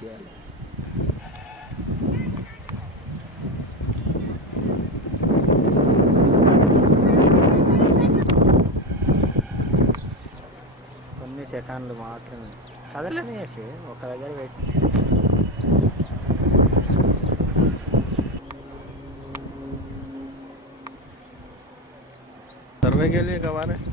తీయాలి. కొన్ని సెకండ్లు మాత్రమే కదలని ఒక దగ్గర పెట్టి सर्वे के लिए कब आ रहे हैं?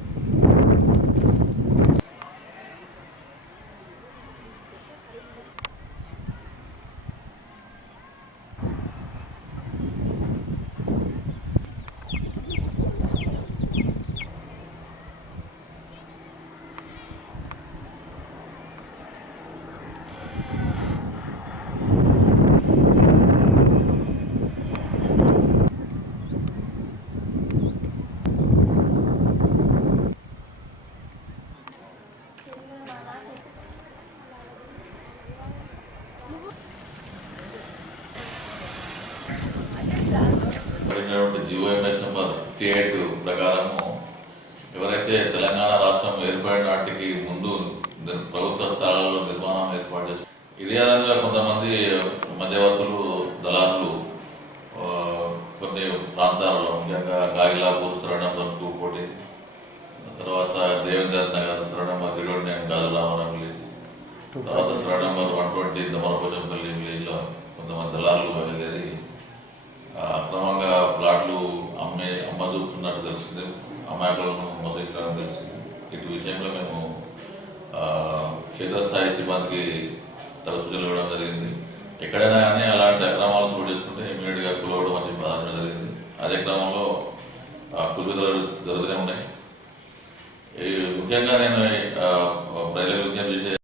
జీవోఎంఎస్ నెంబర్ 58 ప్రకారము ఎవరైతే తెలంగాణ రాష్ట్రం ఏర్పడిన నాటికి ముందు ప్రభుత్వ స్థలాల్లో నిర్మాణం ఏర్పాటు చేస్తారు. ఇదే విధంగా కొంతమంది మధ్యవర్తులు దళారులు కొన్ని ప్రాంతాలలో ముఖ్యంగా గాగిలాపూర్ సరౌండ్ కోటి తర్వాత దేవేందర్ నగర్ సరౌండ్ 39 గాజులామరం విలేజ్ తర్వాత సరౌండ్ 120 దమరపోచంపల్లి విలేజ్లో కొంతమంది దళారులు బయలుదేరి అక్రమంగా ప్లాట్లు అమ్మ చూపుతున్నట్టు తెలిసింది, అమాయకులను మోసగించడం తెలిసింది. ఇటు విషయంలో మేము క్షేత్రస్థాయి సిబ్బందికి తల సూచనలు ఇవ్వడం జరిగింది. ఎక్కడైనా కానీ అలాంటి అక్రమాలు చోటు చేసుకుంటే ఇమీడియట్గా కులవడం అని చెప్పి జరిగింది. అదే క్రమంలో కులుగుదలు జరుగుతూనే ఉన్నాయి. ముఖ్యంగా నేను ప్రజలకు విజ్ఞప్తి చేసే